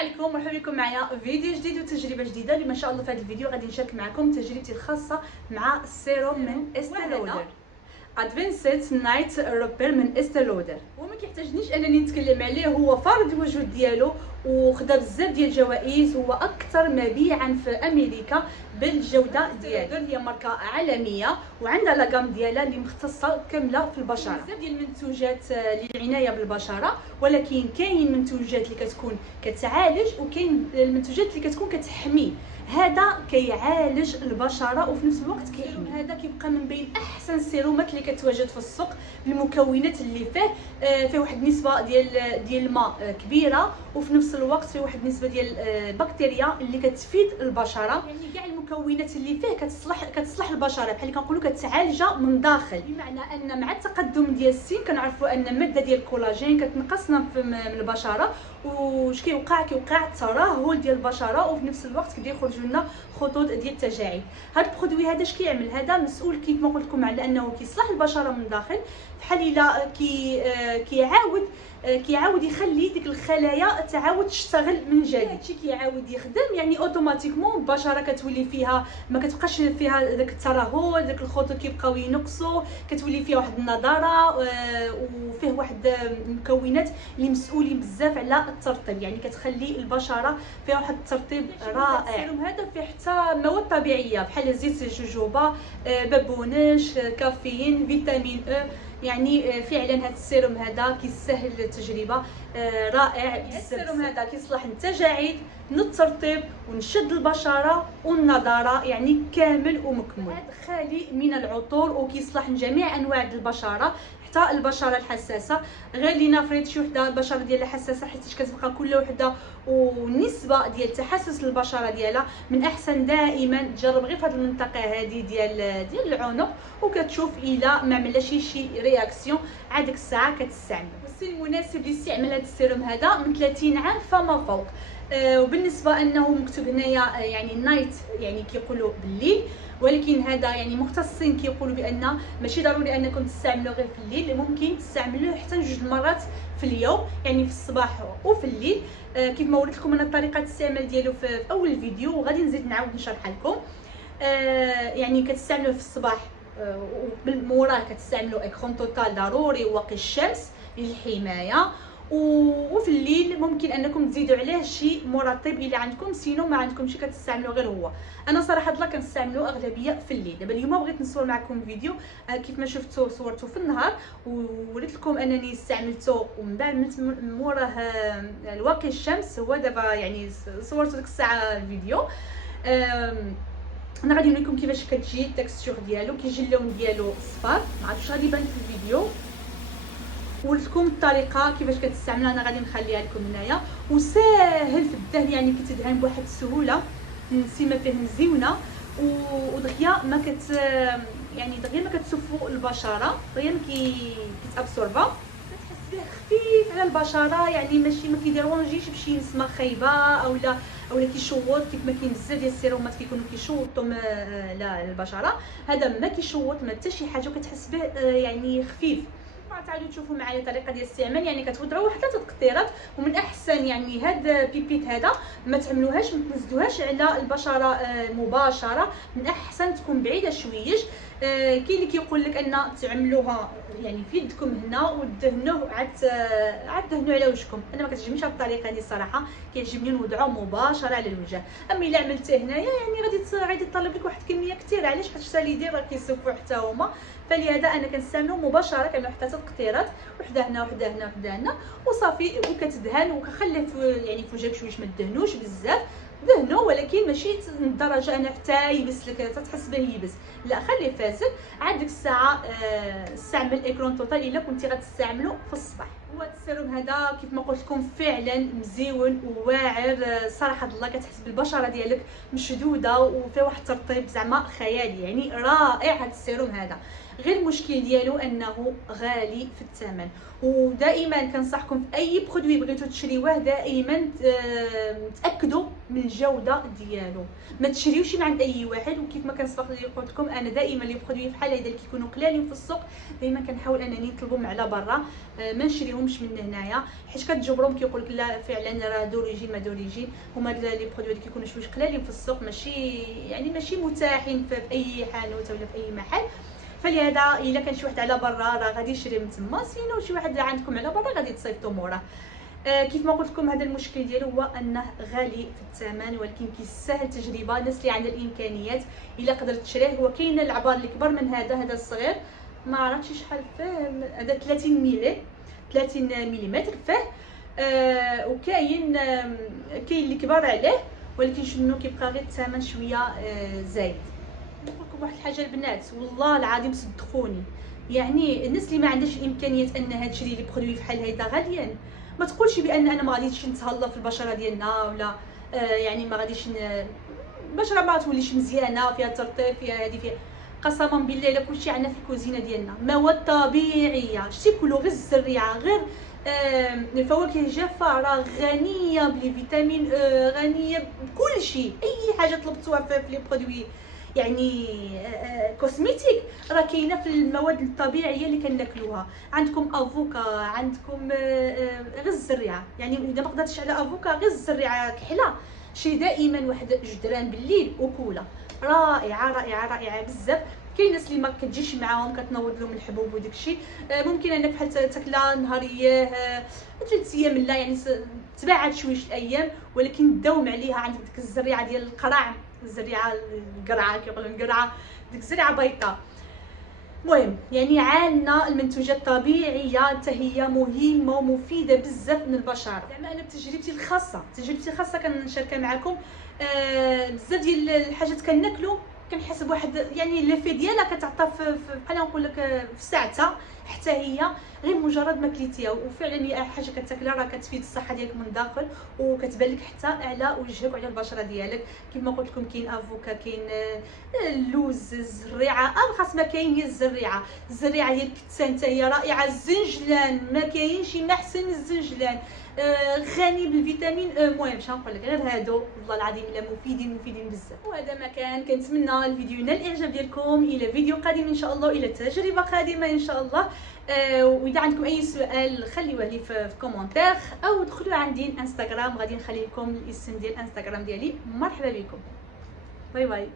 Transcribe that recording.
عليكم، مرحبا بكم معايا فيديو جديد وتجربه جديده. اللي ما شاء الله في هذا الفيديو غادي نشارك معكم تجربتي الخاصه مع السيروم من استي لودر، ادفانسد نايت ريبير من استي لودر. وما كيحتاجنيش انني نتكلم عليه، هو فارض الوجود ديالو وخدا بزاف ديال الجوائز، هو اكثر مبيعا في امريكا بالجوده ديالو. هي ماركه عالميه وعندها لاغام ديالها اللي مختصه كامله في البشره. بزاف ديال المنتوجات للعنايه بالبشره، ولكن كاين منتوجات اللي كتكون كتعالج وكاين المنتوجات اللي كتكون كتحمي. هذا كيعالج البشره وفي نفس الوقت كيحمي. هذا كيبقى من بين احسن السيرومات اللي كتواجد في السوق بالمكونات اللي فيه واحد النسبه ديال الماء كبيره، وفي نفس الوقت فيه واحد النسبه ديال البكتيريا اللي كتفيد البشره. يعني كاع المكونات اللي فيه كتصلح البشره، بحال اللي كنقولوا كتعالجها من داخل. بمعنى ان مع التقدم ديال السن كنعرفوا ان الماده ديال الكولاجين كتنقص من البشره، واش كيوقع الترهل ديال البشره، وفي نفس الوقت كيبدا يخرج لنا خطوط ديال التجاعيد. هذا البرودوي هذا اش كيعمل؟ هذا مسؤول كيف ما قلت لكم على انه كيصلح البشره من الداخل، بحال الا كيعاود يخلي ديك الخلايا تعاود تشتغل من جديد. هادشي كيعاود يخدم، يعني اوتوماتيكمون البشره كتولي فيها ما كتبقاش فيها داك الترهل، داك الخطوط كيبقاو ينقصوا، كتولي فيها واحد النضاره، وفيه واحد المكونات اللي مسؤولين بزاف على الترطيب، يعني كتخلي البشره فيها واحد الترطيب رائع. السيروم هذا فيه حتى مواد طبيعيه بحال زيت الجوجوبا، بابونج، كافيين، فيتامين او. يعني فعلا هذا السيروم هذا كيسهل التجربه، رائع. السيروم هذا كيصلح التجاعيد، الترطيب، ونشد البشره والنضاره، يعني كامل ومكمل. خالي من العطور وكيصلح لجميع انواع البشره، حتى البشره الحساسه. غير لنفرض شي وحده البشره ديالها حساسه، حيت كتبقى كل وحده والنسبه ديال تحسس البشره ديالها، من احسن دائما تجرب غير في هذه المنطقه هذه ديال العنق، وكتشوف الا ما عملش شي رياكسيون عاد ديك الساعه كتستعمل. السن المناسب لاستعمال هذا السيروم هذا من 30 عام فما فوق. وبالنسبه انه مكتوب هنايا يعني نايت، يعني كيقولوا بالليل، ولكن هذا يعني مختصين كيقولوا بان ماشي ضروري انكم تستعملوه غير في الليل، ممكن تستعملوه حتى 2 مرات في اليوم، يعني في الصباح وفي الليل. كيف ما وريت لكم انا طريقه الاستعمال ديالو في اول الفيديو، وغادي نزيد نعاود نشرحها لكم. يعني كتستعملوه في الصباح، وموراه كتستعملوا اكرون توتال ضروري وواقي الشمس للحمايه، وفي الليل ممكن انكم تزيدوا عليه شي مرطب الا عندكم، سينو ما عندكمش كتستعملوا غير هو. انا صراحه الله كنستعملوا اغلبيه في الليل. دابا اليوم بغيت نصور معكم فيديو كيف ما شفتوا صورته في النهار، ووريت لكم انني استعملته ومن بعد موراه الواقي الشمس. هو دابا يعني صورته ديك الساعه الفيديو. انا غادي نوريكم كيفاش كتجي التكستور ديالو، كيجي اللون ديالو صفار، ما عرفتش غادي يبان في الفيديو. وريتكم الطريقه كيفاش كتستعملها، انا غادي نخليها لكم هنايا. وساهل في الدهن، يعني كتدهن بواحد السهوله، النسيمه فيه مزيونه، ودغيا ما يعني دغيا ما كتسفوا البشره، دغيا ما كيتابسوربا، كتحس به خفيف على البشره، يعني ماشي ما كيديرونجيش بشي نسمه خايبه اولا كيشوط. كيف ما كاين بزاف ديال السيرومات كيكونوا كيشوطوا البشره، هذا ما كيشوط ما حتى شي حاجه، وكتحس به يعني خفيف. تعالوا تشوفوا معايا طريقه ديال الاستعمال. يعني كتوضعوا 3 تقطيرات، ومن احسن يعني هذا بيبيت هذا ما تعملوهاش، ما تنزلوهاش على البشره مباشره، من احسن تكون بعيده شويش. كاين اللي كيقول لك ان تعملوها يعني في يدكم هنا ودهنوه عاد دهنوا على وجهكم. انا ما كتعجبنيش هذه الطريقه هذه صراحه، كيعجبني نوضعوه مباشره على الوجه. اما الا عملته هنايا يعني غادي يطلب لك واحد الكميه كثيره، علاش؟ حيت الساليدي راه كيسوفوا حتى هما. فلهذا انا كنستعملو مباشره، كنعملو حتى تقطيرات، وحده هنا وحده هنا وحده هنا وصافي، وكتدهن. وكخليه يعني في وجهك شويش، ما تدهنوش بزاف، دهنو ولكن ماشي للدرجه انا حتى يبس لك تتحس به يبس، لا خليه فاسد. عاد ديك الساعه استعمل اكرون توتال الا كنتي غتستعملو في الصباح. هو السيروم هذا كيف ما قلت لكم فعلا مزيون وواعر، صراحه الله كتحس بالبشره ديالك مشدوده وفيه واحد الترطيب زعما خيالي، يعني رائع هذا السيروم هذا. غير المشكل ديالو انه غالي في الثمن، ودائما كنصحكم في اي برودوي بغيتو تشريوه دائما تاكدوا من الجوده ديالو، ما تشريوش من عند اي واحد. وكيف ما كنسبق لي قلت لكم انا دائما لي برودوي بحال هذا اللي كيكونوا قلالين في السوق، دائما كنحاول انني نطلبهم على برا، ما نشريهم تشريهمش من هنايا، حيت كتجبرهم كيقول لك لا فعلا راه دوريجين ما دوريجين. هما لي برودوي اللي كيكونوا شويه قلالين في السوق، ماشي متاحين في اي حانوت ولا في اي محل. فلهذا الا كان شي واحد على برا راه غادي يشري من تما، سينو شي واحد عندكم على برا غادي تصيفطوا موراه. كيف ما قلت لكم هذا المشكل ديالو هو انه غالي في الثمن، ولكن كيسهل تجربه. الناس اللي عندها الامكانيات الا قدرت تشريه. وكاين العبار اللي كبر من هذا الصغير، ما عرفتش شحال فيه، هذا 30 ملم فيه. وكاين اللي كبر عليه، ولكن شنو كيبقى غير الثمن شويه زايد. نقول لكم واحد الحاجه البنات، والله العظيم صدقوني، يعني الناس اللي ما عندهاش الامكانيات انها تشري لي برودوي بحال هيدا غاليا، ما تقولش بان انا ما غاديش نتهلا في البشره ديالنا، ولا يعني ما غاديش البشره ما توليش مزيانه فيها ترطيب فيها هذه فيها. قسما بالله الا كلشي عندنا في الكوزينه ديالنا مواد طبيعيه، شتي كلوا غير الزريعه، غير الفواكه الجافه راه غنيه بالفيتامين، غنيه بكل شيء. اي حاجه طلبتوها في لي برودوي يعني كوسميتيك راه كاينه في المواد الطبيعيه اللي كناكلوها. عندكم افوكا، عندكم غير الزريعه، يعني اذا ما قدرتش على افوكا غير الزريعه كحله، شري دائما واحد جدران بالليل وكولا، رائعه رائعه رائعه بزاف. كاين ناس اللي ما كتجيش معاهم كتنوض لهم الحبوب وداكشي، ممكن انك بحال تاكلها نهاريه 3 ايام لا، يعني تبعد شويش الايام، ولكن داوم عليها. عندك ديك الزريعه ديال القرع، الزريعه القرعه كيقولوا القرعه، ديك الزريعه بيضاء. المهم يعني عندنا المنتوجات الطبيعيه حتى هي مهمه ومفيده بزاف من البشره. زعما انا بتجربتي الخاصه كنشاركها معكم. بزاف ديال الحاجات كناكلو كنحس بواحد يعني ليفي ديالها كتعطى بحال نقول لك في ساعتها، حتى هي غير مجرد ما كليتيها. وفعلا هي حاجه كتاكلها راه كتفيد الصحه ديالك من الداخل، وكتبان لك حتى على وجهك وعلى البشره ديالك. كما قلت لكم كاين افوكا، كاين اللوز، الزريعه، ارخص ما كاين هي الزريعه ديال الكتان حتى هي رائعه. الزنجلان ما كاينش ما احسن من الزنجلان، غني بالفيتامين. المهم شنو نقول لك، غير هادو والله العظيم الا مفيدين بزاف. وهذا ما كنتمنى الفيديو ينال الاعجاب ديالكم. الى فيديو قادم ان شاء الله، الى تجربه قادمه ان شاء الله. واذا عندكم اي سؤال خليوه لي في كومونتير، او دخلوا عندي الانستغرام، غادي نخلي لكم الاسم ديال الانستغرام ديالي. مرحبا بكم، باي باي.